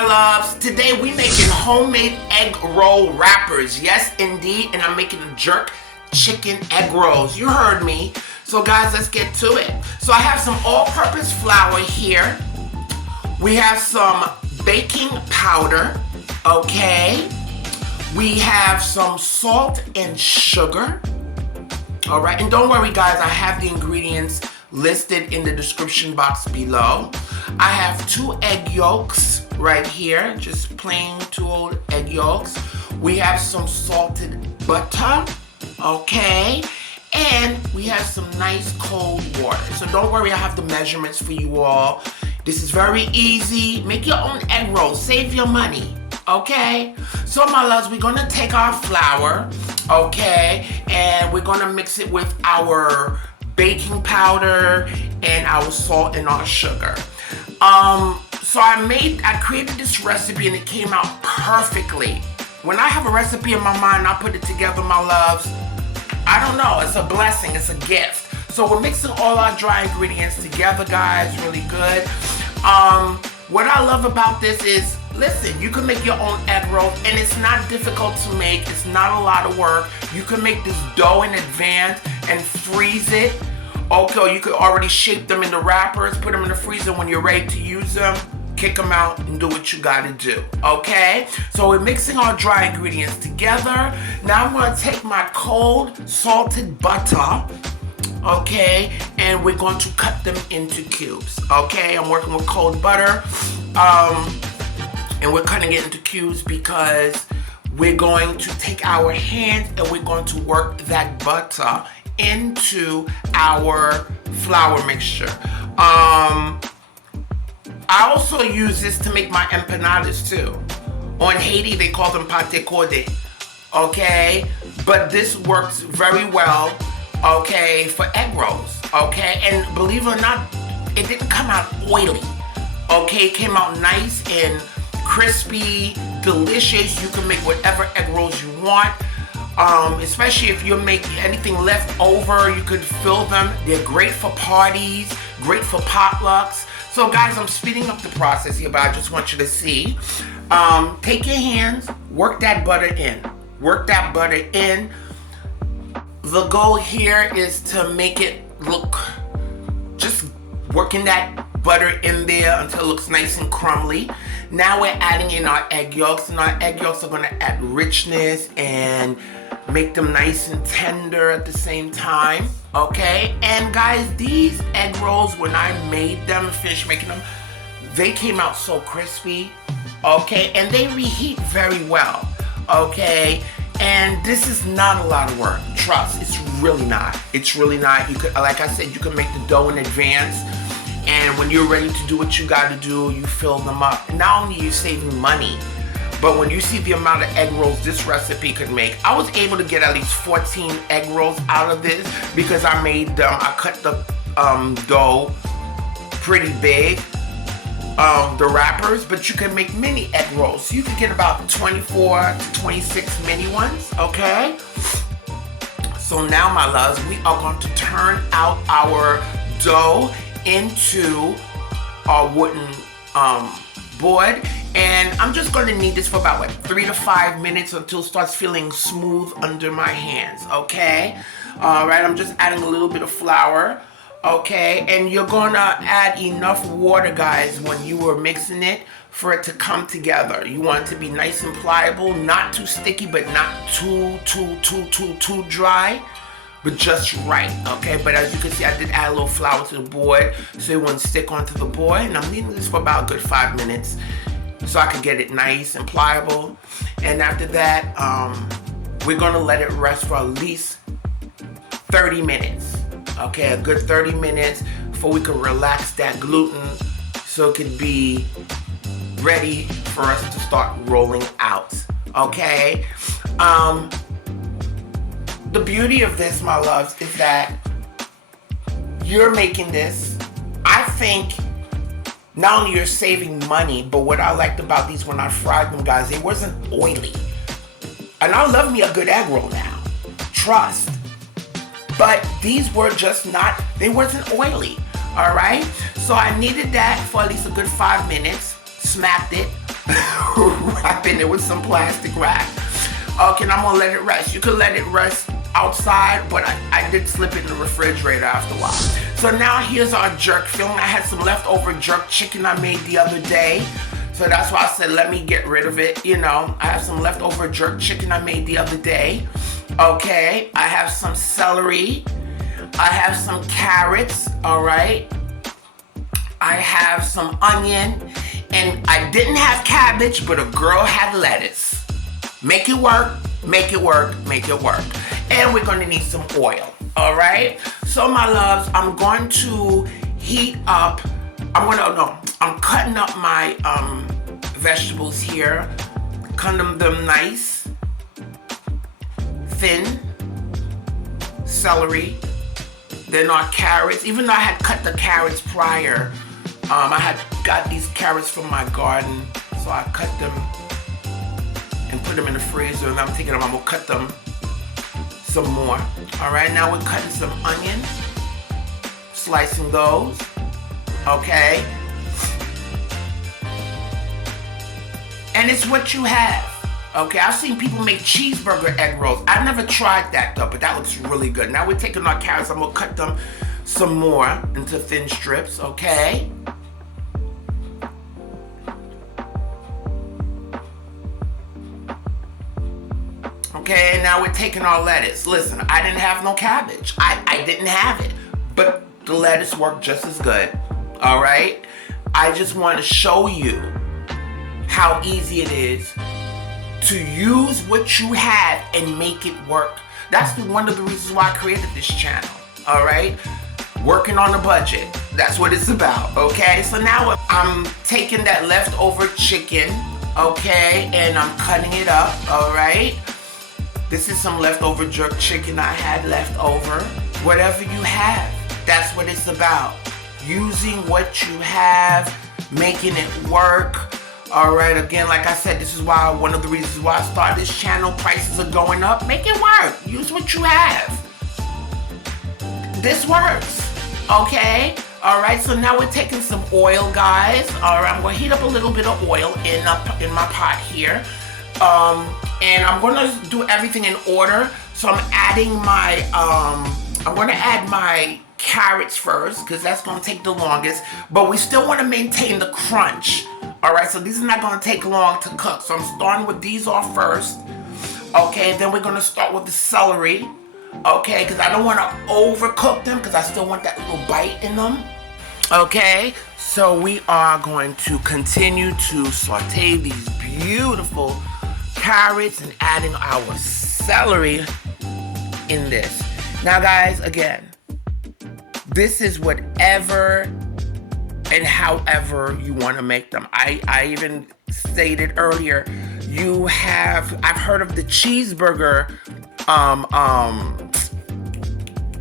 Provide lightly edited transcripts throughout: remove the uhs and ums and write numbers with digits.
my loves. Today we making homemade egg roll wrappers. Yes, indeed. And I'm making jerk chicken egg rolls. You heard me. So guys, let's get to it. So I have some all-purpose flour here. We have some baking powder. Okay. We have some salt and sugar. All right. And don't worry, guys. I have the ingredients listed in the description box below. I have 2 egg yolks right here, just plain 2 old egg yolks. We have some salted butter, okay, and we have some nice cold water. So don't worry, I have the measurements for you all. This is very easy. Make your own egg rolls, save your money, okay? So my loves, we're gonna take our flour, okay, and we're gonna mix it with our baking powder and our salt and our sugar. So I created this recipe and it came out perfectly. When I have a recipe in my mind, I put it together, my loves. I don't know, it's a blessing, it's a gift. So we're mixing all our dry ingredients together, guys, really good. What I love about this is, listen, you can make your own egg rolls and it's not difficult to make. It's not a lot of work. You can make this dough in advance and freeze it. Okay, you could already shape them into wrappers, put them in the freezer. When you're ready to use them, kick them out and do what you gotta do, okay? So we're mixing our dry ingredients together. Now I'm gonna take my cold salted butter, okay, and we're going to cut them into cubes, okay? I'm working with cold butter, and we're cutting it into cubes because we're going to take our hands and we're going to work that butter into our flour mixture. I also use this to make my empanadas too. On Haiti, they call them pate corde, okay? But this works very well, okay, for egg rolls, okay? And believe it or not, it didn't come out oily, okay? It came out nice and crispy, delicious. You can make whatever egg rolls you want. Especially if you make anything left over, you could fill them. They're great for parties, great for potlucks. So guys, I'm speeding up the process here, but I just want you to see. Take your hands, work that butter in. Work that butter in. The goal here is to make it look, just working that butter in there until it looks nice and crumbly. Now we're adding in our egg yolks, and our egg yolks are gonna add richness and make them nice and tender at the same time, okay? And guys, these egg rolls, when I made them, finished making them, they came out so crispy, okay? And they reheat very well, okay? And this is not a lot of work, trust, it's really not. It's really not. You could, like I said, you can make the dough in advance, and when you're ready to do what you gotta do, you fill them up. And not only are you saving money, but when you see the amount of egg rolls this recipe could make, I was able to get at least 14 egg rolls out of this because I made them, I cut the dough pretty big, the wrappers, but you can make mini egg rolls. So you can get about 24 to 26 mini ones, okay? So now, my loves, we are going to turn out our dough into our wooden board, and I'm just going to knead this for about 3 to 5 minutes until it starts feeling smooth under my hands, okay? All right, I'm just adding a little bit of flour, okay? And you're going to add enough water, guys, when you were mixing it for it to come together. You want it to be nice and pliable, not too sticky, but not too dry, but just right, okay? But as you can see, I did add a little flour to the board so it wouldn't stick onto the board, and I'm kneading this for about a good 5 minutes so I can get it nice and pliable. And after that, we're gonna let it rest for at least 30 minutes, okay? A good 30 minutes before we can relax that gluten so it can be ready for us to start rolling out, okay? The beauty of this, my loves, is that you're making this. I think not only you're saving money, but what I liked about these when I fried them, guys, it wasn't oily. And I love me a good egg roll now, trust. But these were just not, they wasn't oily, all right? So I kneaded that for at least a good 5 minutes, smacked it, wrapping it with some plastic wrap. Okay, and I'm gonna let it rest. You could let it rest outside, but I did slip it in the refrigerator after a while. So now here's our jerk filling. I had some leftover jerk chicken I made the other day. So that's why I said, let me get rid of it, you know. I have some leftover jerk chicken I made the other day. Okay, I have some celery. I have some carrots, all right. I have some onion. And I didn't have cabbage, but a girl had lettuce. Make it work, make it work, make it work. And we're gonna need some oil, all right? So my loves, I'm going to heat up, I'm cutting up my vegetables here, cutting them nice, thin, celery, then our carrots. Even though I had cut the carrots prior, I had got these carrots from my garden, so I cut them and put them in the freezer, and I'm taking them, I'm gonna cut them some more. All right, now we're cutting some onion, slicing those, okay? And it's what you have, okay? I've seen people make cheeseburger egg rolls. I've never tried that though, but that looks really good. Now we're taking our carrots, I'm gonna cut them some more into thin strips, okay? Okay, now we're taking our lettuce. Listen, I didn't have no cabbage. I didn't have it, but the lettuce worked just as good, all right? I just want to show you how easy it is to use what you have and make it work. That's one of the reasons why I created this channel, all right? Working on a budget, that's what it's about, okay? So now I'm taking that leftover chicken, okay, and I'm cutting it up, all right? This is some leftover jerk chicken I had left over. Whatever you have, that's what it's about. Using what you have, making it work. All right, again, like I said, this is why one of the reasons why I started this channel. Prices are going up. Make it work. Use what you have. This works, okay? All right, so now we're taking some oil, guys. All right, I'm gonna heat up a little bit of oil in my pot here. And I'm gonna do everything in order. So I'm adding my, I'm gonna add my carrots first, because that's gonna take the longest, but we still wanna maintain the crunch. All right, so these are not gonna take long to cook. So I'm starting with these off first. Okay, then we're gonna start with the celery. Okay, because I don't wanna overcook them, because I still want that little bite in them. Okay, so we are going to continue to saute these beautiful carrots and adding our celery in this. Now guys, again, this is whatever and however you want to make them. I even stated earlier, I've heard of the cheeseburger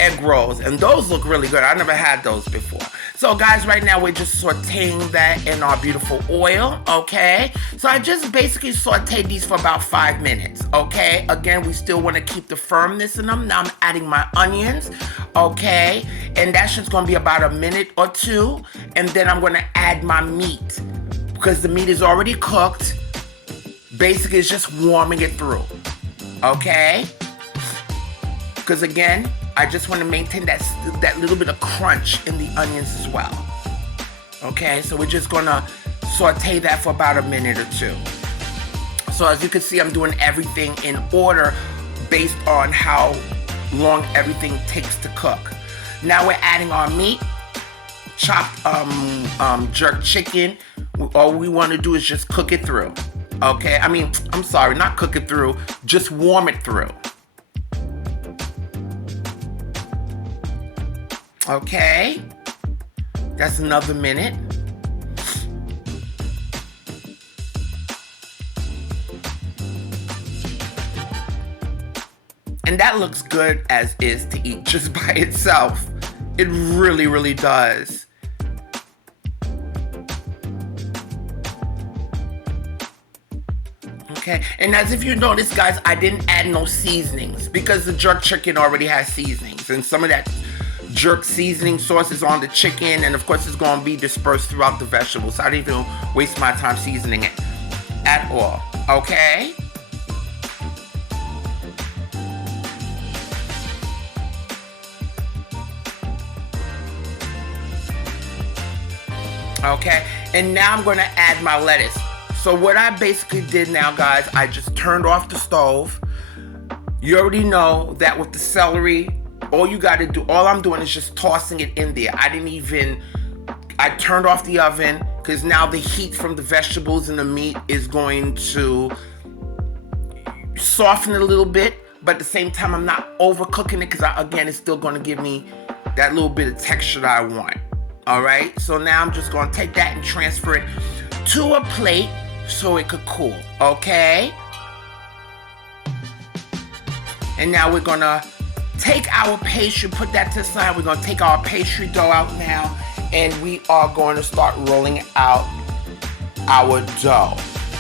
egg rolls, and those look really good. I never had those before. So guys, right now we're just sauteing that in our beautiful oil, okay? So I just basically sauteed these for about 5 minutes, okay? Again, we still want to keep the firmness in them. Now I'm adding my onions, okay? And that's just gonna be about a minute or two. And then I'm gonna add my meat, because the meat is already cooked. Basically, it's just warming it through, okay? Because again, I just want to maintain that little bit of crunch in the onions as well. Okay, so we're just gonna saute that for about a minute or two. So as you can see, I'm doing everything in order based on how long everything takes to cook. Now we're adding our meat, chopped jerk chicken. All we want to do is just cook it through. Okay, I'm sorry, not cook it through, just warm it through. Okay, that's another minute. And that looks good as is to eat just by itself. It really, really does. Okay, and as if you notice, guys, I didn't add no seasonings because the jerk chicken already has seasonings, and some of that jerk seasoning sauce is on the chicken, and of course it's going to be dispersed throughout the vegetables, so I didn't even waste my time seasoning it. at all, okay? Okay, and now I'm gonna add my lettuce. So what I basically did now, guys, I just turned off the stove. You already know that with the celery, all I'm doing is just tossing it in there. I turned off the oven because now the heat from the vegetables and the meat is going to soften it a little bit, but at the same time, I'm not overcooking it because, again, it's still going to give me that little bit of texture that I want. All right, so now I'm just going to take that and transfer it to a plate so it could cool, okay? And now we're going to take our pastry, put that to the side. We're going to take our pastry dough out now, and we are going to start rolling out our dough,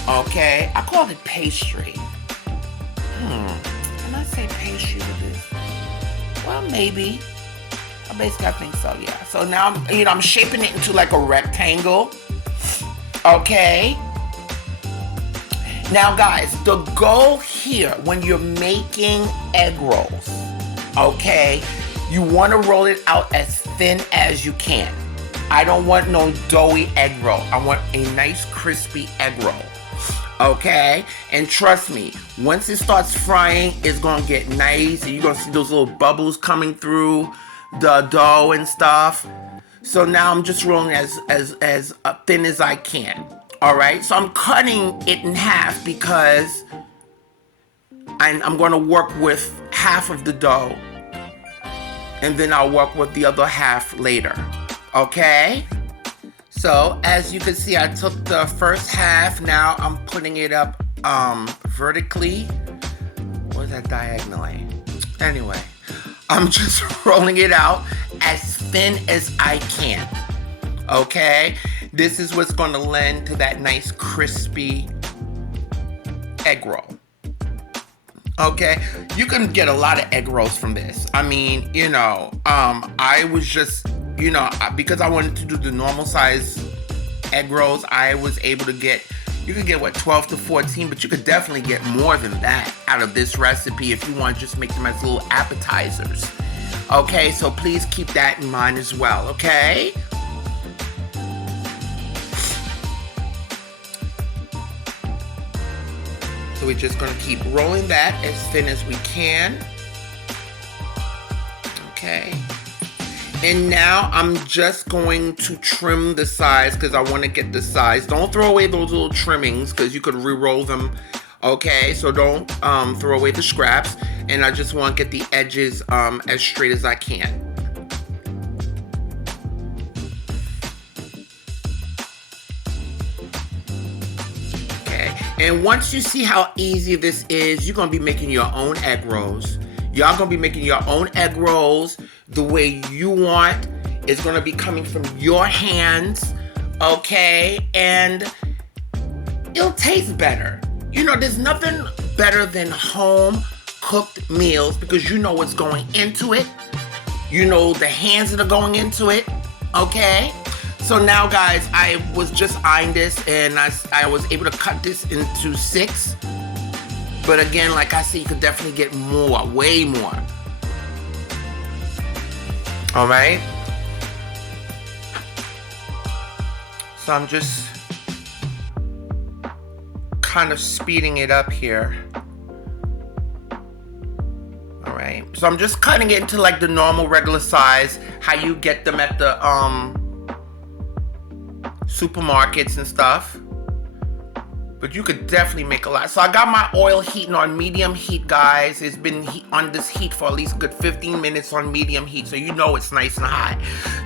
okay? I call it pastry. Can I say pastry with this? Well, maybe. Basically, I think so, yeah. So now, I'm shaping it into like a rectangle, okay? Now, guys, the goal here when you're making egg rolls, okay, you want to roll it out as thin as you can. I don't want no doughy egg roll. I want a nice crispy egg roll, okay? And trust me, once it starts frying, it's going to get nice, and you're going to see those little bubbles coming through the dough and stuff. So now I'm just rolling as thin as I can. All right, so I'm cutting it in half because I'm going to work with half of the dough, and then I'll work with the other half later. Okay, so as you can see, I took the first half. Now I'm putting it up vertically. What is that diagonally? Anyway, I'm just rolling it out as thin as I can, okay? This is what's going to lend to that nice crispy egg roll, okay? You can get a lot of egg rolls from this. I mean, I was just, because I wanted to do the normal size egg rolls, I was able to get, you could get 12 to 14, but you could definitely get more than that out of this recipe if you want to just make them as little appetizers. Okay, so please keep that in mind as well, okay? So we're just going to keep rolling that as thin as we can. Okay. And now I'm just going to trim the sides because I want to get the sides. Don't throw away those little trimmings because you could re-roll them. Okay, so don't throw away the scraps. And I just want to get the edges as straight as I can. Okay, and once you see how easy this is, you're going to be making your own egg rolls. Y'all going to be making your own egg rolls the way you want. It's going to be coming from your hands, okay? And it'll taste better. There's nothing better than home cooked meals because you know what's going into it. You know the hands that are going into it, okay? So now, guys, I was just eyeing this and I was able to cut this into 6. But again, like I said, you could definitely get more, way more. All right? So I'm just kind of speeding it up here. All right. So I'm just cutting it into like the normal regular size, how you get them at the supermarkets and stuff. But you could definitely make a lot. So I got my oil heating on medium heat, guys. It's been on this heat for at least a good 15 minutes on medium heat. So you know it's nice and hot.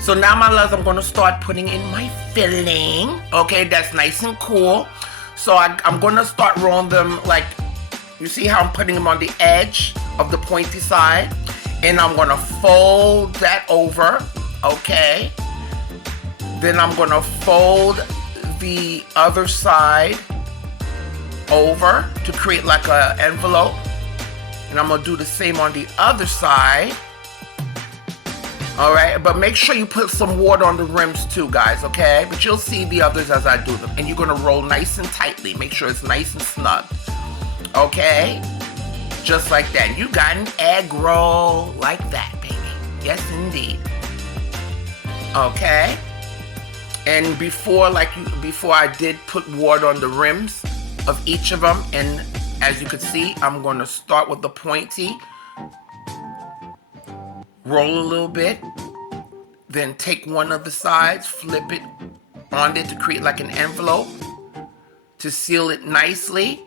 So now, my loves, I'm going to start putting in my filling. Okay, that's nice and cool. So I'm going to start rolling them like, you see how I'm putting them on the edge of the pointy side. And I'm going to fold that over, okay? Then I'm going to fold the other side over to create like an envelope, and I'm gonna do the same on the other side. All right, but make sure you put some water on the rims too, guys, okay? But you'll see the others as I do them. And you're gonna roll nice and tightly. Make sure it's nice and snug, okay? Just like that. You got an egg roll like that, baby. Yes, indeed. Okay? And before I did put water on the rims of each of them, and as you can see, I'm gonna start with the pointy. Roll a little bit, then take one of the sides, flip it on it to create like an envelope to seal it nicely.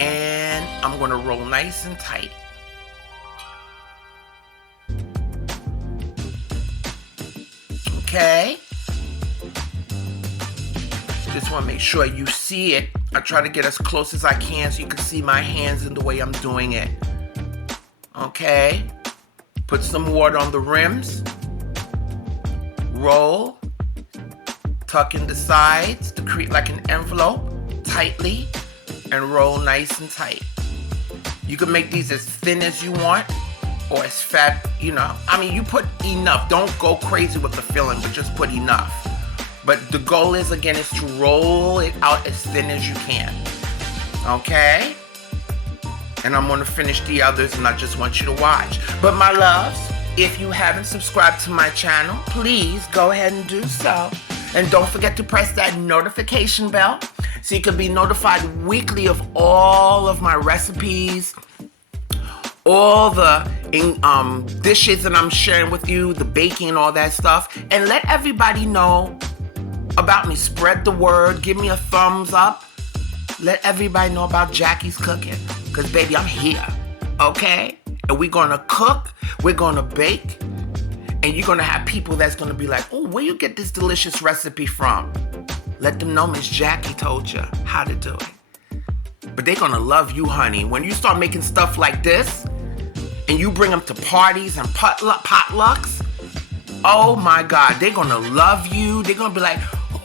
And I'm gonna roll nice and tight. Okay. Just wanna make sure you see it. I try to get as close as I can so you can see my hands and the way I'm doing it. Okay, put some water on the rims, roll, tuck in the sides to create like an envelope, tightly, and roll nice and tight. You can make these as thin as you want, or as fat, you know. I mean, you put enough. Don't go crazy with the filling, but just put enough. But the goal is, again, is to roll it out as thin as you can. Okay? And I'm going to finish the others, and I just want you to watch. But my loves, if you haven't subscribed to my channel, please go ahead and do so. And don't forget to press that notification bell so you can be notified weekly of all of my recipes, all the dishes that I'm sharing with you, the baking and all that stuff. And let everybody know about me. Spread the word. Give me a thumbs up. Let everybody know about Jackie's Cooking. Because, baby, I'm here, okay? And we're going to cook, we're going to bake, and you're going to have people that's going to be like, oh, where you get this delicious recipe from? Let them know Miss Jackie told you how to do it. But they're going to love you, honey. When you start making stuff like this, and you bring them to parties and potlucks, oh, my God, they're going to love you. They're going to be like,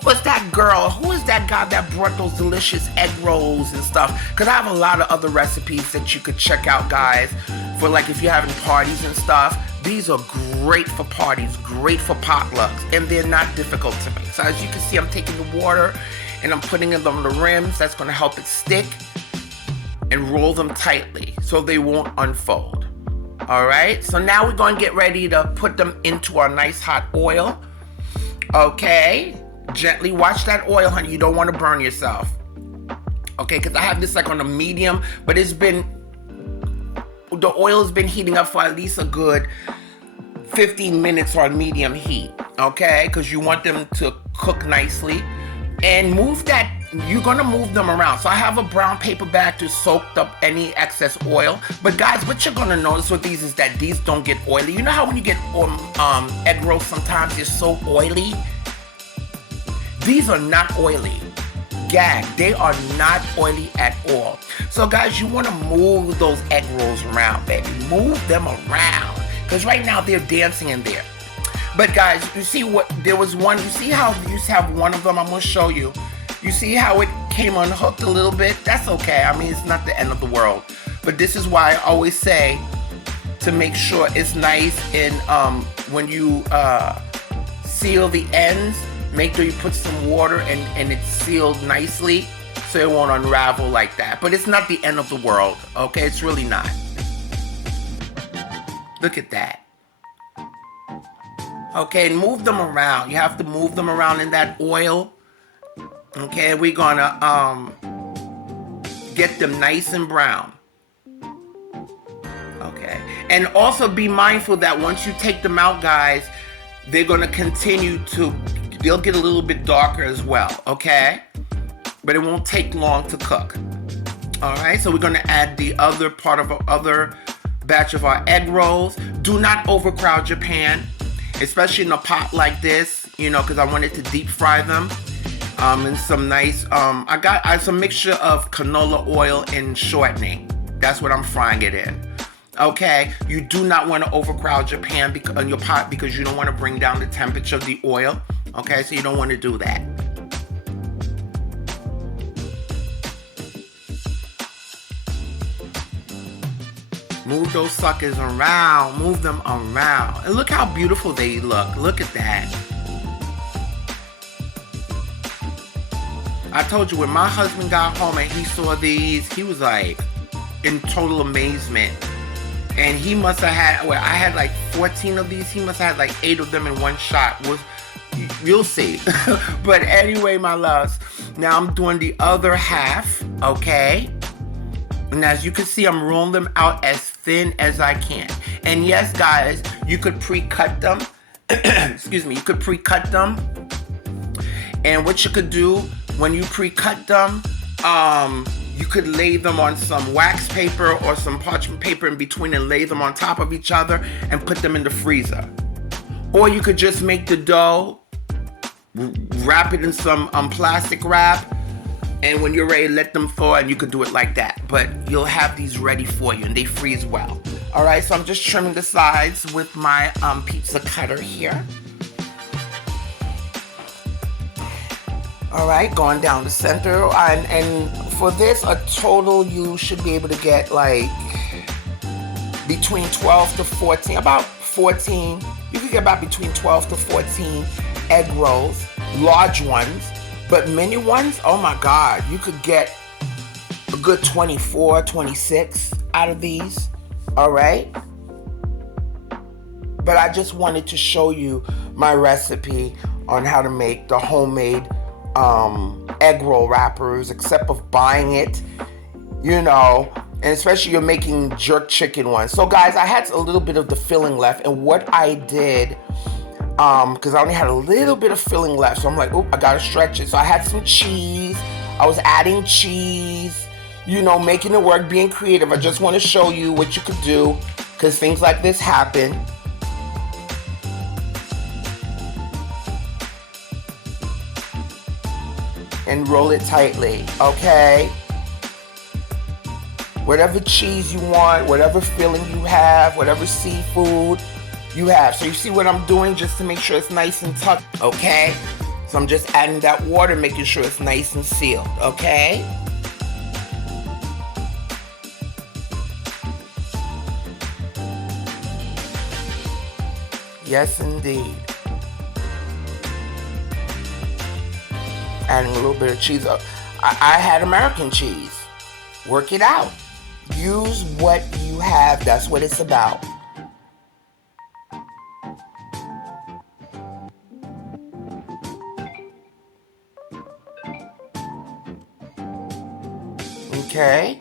who is that girl? Who is that guy that brought those delicious egg rolls and stuff? Because I have a lot of other recipes that you could check out, guys, for like if you're having parties and stuff. These are great for parties, great for potlucks, and they're not difficult to make. So as you can see, I'm taking the water and I'm putting it on the rims. That's going to help it stick, and roll them tightly so they won't unfold. All right, so now we're going to get ready to put them into our nice hot oil. Okay. Gently watch that oil, honey. You don't want to burn yourself. Okay, because I have this like on a medium, but the oil has been heating up for at least a good 15 minutes on medium heat. Okay, because you want them to cook nicely. And you're going to move them around. So I have a brown paper bag to soak up any excess oil. But guys, what you're going to notice with these is that these don't get oily. You know how when you get egg rolls, sometimes they're so oily? These are not oily. Gag, they are not oily at all. So guys, you want to move those egg rolls around, baby. Move them around. Because right now they're dancing in there. But guys, you see there was one, you see how you have one of them? I'm going to show you. You see how it came unhooked a little bit? That's okay. I mean, it's not the end of the world. But this is why I always say to make sure it's nice, and when you seal the ends, make sure you put some water and it's sealed nicely so it won't unravel like that. But it's not the end of the world, okay? It's really not. Look at that. Okay, and move them around. You have to move them around in that oil. Okay, we're gonna get them nice and brown. Okay, and also be mindful that once you take them out, guys, they're gonna they'll get a little bit darker as well, okay? But it won't take long to cook. All right, so we're gonna add the other part of our other batch of our egg rolls. Do not overcrowd your pan, especially in a pot like this, you know, because I wanted to deep fry them. And some nice, I got some mixture of canola oil and shortening. That's what I'm frying it in. Okay, you do not want to overcrowd your pan on your pot because you don't want to bring down the temperature of the oil. Okay, so you don't want to do that. Move those suckers around. Move them around. And look how beautiful they look. Look at that. I told you, when my husband got home and he saw these, he was like in total amazement. And he must have had, well, I had like 14 of these. He must have had like 8 of them in one shot. You'll see. But anyway, my loves, now I'm doing the other half, okay? And as you can see, I'm rolling them out as thin as I can. And yes, guys, you could pre-cut them. Excuse me, you could pre-cut them. And what you could do when you pre-cut them, you could lay them on some wax paper or some parchment paper in between and lay them on top of each other and put them in the freezer. Or you could just make the dough, wrap it in some plastic wrap, and when you're ready, let them thaw, and you could do it like that. But you'll have these ready for you, and they freeze well. All right, so I'm just trimming the sides with my pizza cutter here. All right, going down the center, and for this, a total you should be able to get like between 12 to 14, about 14. You could get about between 12 to 14 egg rolls, large ones, but mini ones, oh my God, you could get a good 24, 26 out of these, all right? But I just wanted to show you my recipe on how to make the homemade egg roll wrappers, except of buying it, you know, and especially you're making jerk chicken ones. So guys, I had a little bit of the filling left, and what I did, because I only had a little bit of filling left, so I'm like, oh, I gotta stretch it. So I had some cheese. I was adding cheese, you know, making it work, being creative. I just want to show you what you could do, because things like this happen. And roll it tightly, okay? Whatever cheese you want, whatever filling you have, whatever seafood you have. So you see what I'm doing just to make sure it's nice and tucked, okay? So I'm just adding that water, making sure it's nice and sealed, okay? Yes, indeed. Adding a little bit of cheese. I had American cheese. Work it out. Use what you have. That's what it's about. Okay.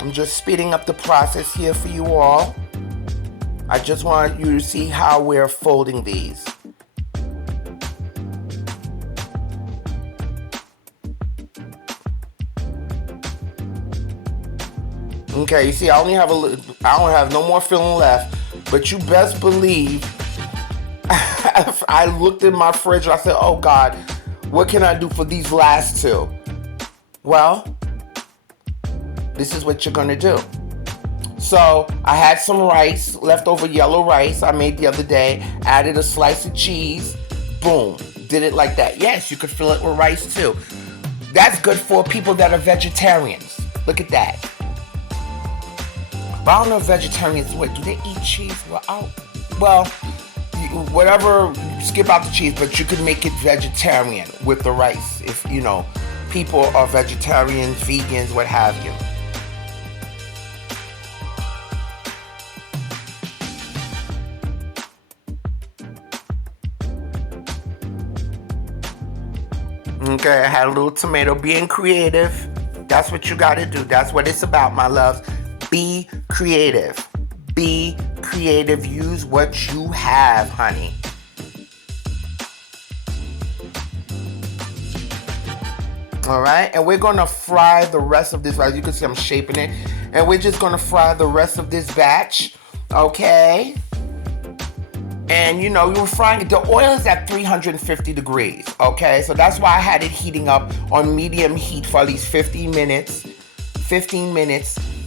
I'm just speeding up the process here for you all. I just want you to see how we're folding these. Okay, you see, I don't have no more filling left, but you best believe I looked in my fridge and I said, oh God, what can I do for these last two? Well, this is what you're gonna do. So I had some rice, leftover yellow rice I made the other day, added a slice of cheese, boom, did it like that. Yes, you could fill it with rice too. That's good for people that are vegetarians. Look at that. But I don't know if vegetarians, what, do they eat cheese? Well, whatever, skip out the cheese, but you could make it vegetarian with the rice if, you know, people are vegetarians, vegans, what have you. Okay, I had a little tomato. Being creative, that's what you gotta do. That's what it's about, my loves. Be creative. Be creative. Use what you have, honey. All right, and we're gonna fry the rest of this. As you can see, I'm shaping it. And we're just gonna fry the rest of this batch, okay? And you know, you're frying it. The oil is at 350 degrees, okay? So that's why I had it heating up on medium heat for at least 15 minutes.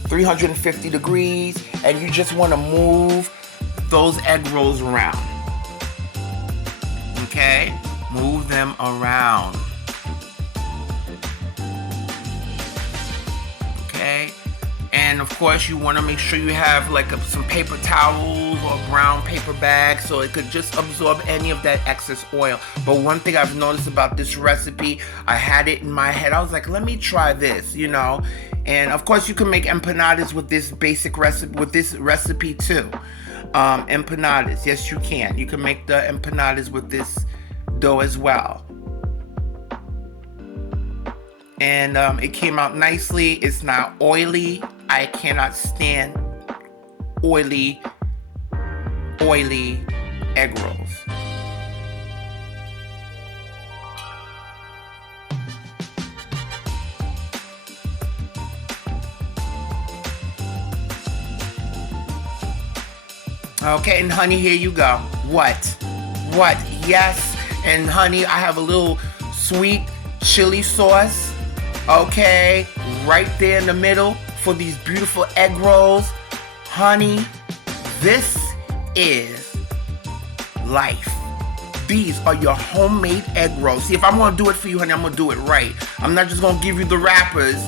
350 degrees, and you just want to move those egg rolls around. Okay? Move them around. And of course, you want to make sure you have like some paper towels or brown paper bags so it could just absorb any of that excess oil. But one thing I've noticed about this recipe, I had it in my head. I was like, let me try this, you know. And of course, you can make empanadas with this basic recipe, too. Empanadas, yes, you can. You can make the empanadas with this dough as well. And it came out nicely. It's not oily. I cannot stand oily egg rolls. Okay, and honey, here you go. What? Yes, and honey, I have a little sweet chili sauce. Okay, right there in the middle for these beautiful egg rolls. Honey, this is life. These are your homemade egg rolls. See, if I'm gonna do it for you, honey, I'm gonna do it right. I'm not just gonna give you the wrappers.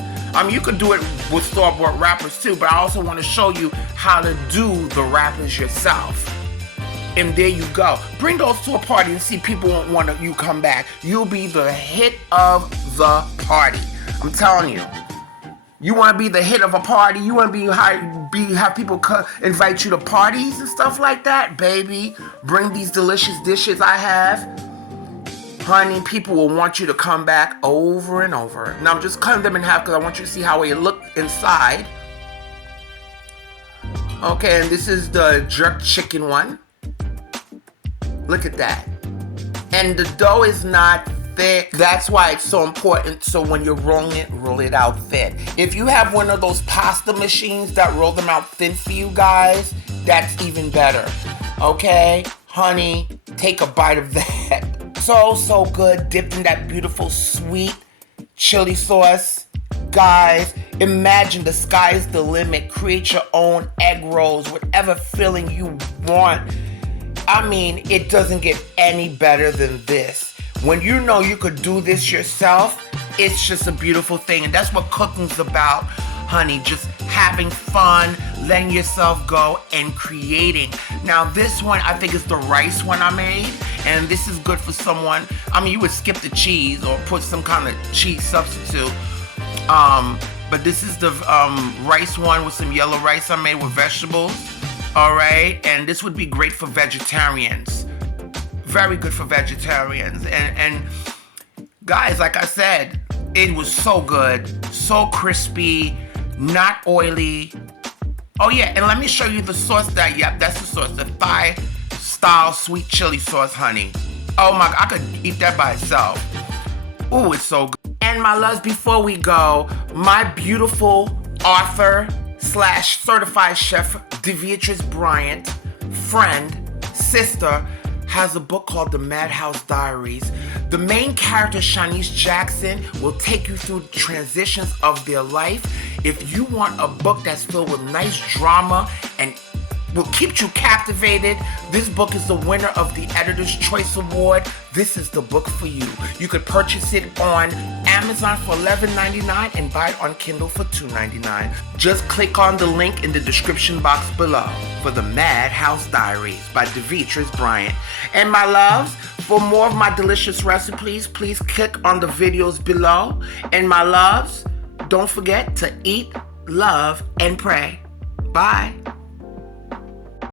You could do it with store-bought wrappers too, but I also want to show you how to do the wrappers yourself. And there you go. Bring those to a party and see people won't want you come back. You'll be the hit of the party. I'm telling you. You want to be the hit of a party? You want to have people invite you to parties and stuff like that? Baby, bring these delicious dishes I have. Honey, people will want you to come back over and over. Now I'm just cutting them in half because I want you to see how they look inside. Okay, and this is the jerk chicken one. Look at that. And the dough is not thick. That's why it's so important. So when you're rolling it, roll it out thin. If you have one of those pasta machines that roll them out thin for you guys, that's even better. Okay, honey, take a bite of that. So good, dipped in that beautiful sweet chili sauce. Guys, imagine the sky's the limit. Create your own egg rolls, whatever filling you want. I mean, it doesn't get any better than this. When you know you could do this yourself, it's just a beautiful thing. And that's what cooking's about, honey. Just having fun, letting yourself go, and creating. Now, this one, I think is the rice one I made. And this is good for someone. You would skip the cheese or put some kind of cheese substitute. But this is the rice one with some yellow rice I made with vegetables. All right. And this would be great for vegetarians. Very good for vegetarians. And guys, like I said, it was so good. So crispy, not oily. Oh, yeah. And let me show you the sauce that's the sauce. The Thai style sweet chili sauce, honey. Oh my God, I could eat that by itself. Ooh, it's so good. And my loves, before we go, my beautiful author / certified chef, Beatrice Bryant, friend, sister, has a book called The Madhouse Diaries. The main character, Shanice Jackson, will take you through transitions of their life. If you want a book that's filled with nice drama and will keep you captivated, this book is the winner of the Editor's Choice Award. This is the book for you. You could purchase it on Amazon for $11.99 and buy it on Kindle for $2.99. Just click on the link in the description box below for The Madhouse Diaries by Beatrice Bryant. And my loves, for more of my delicious recipes, please click on the videos below. And my loves, don't forget to eat, love, and pray. Bye.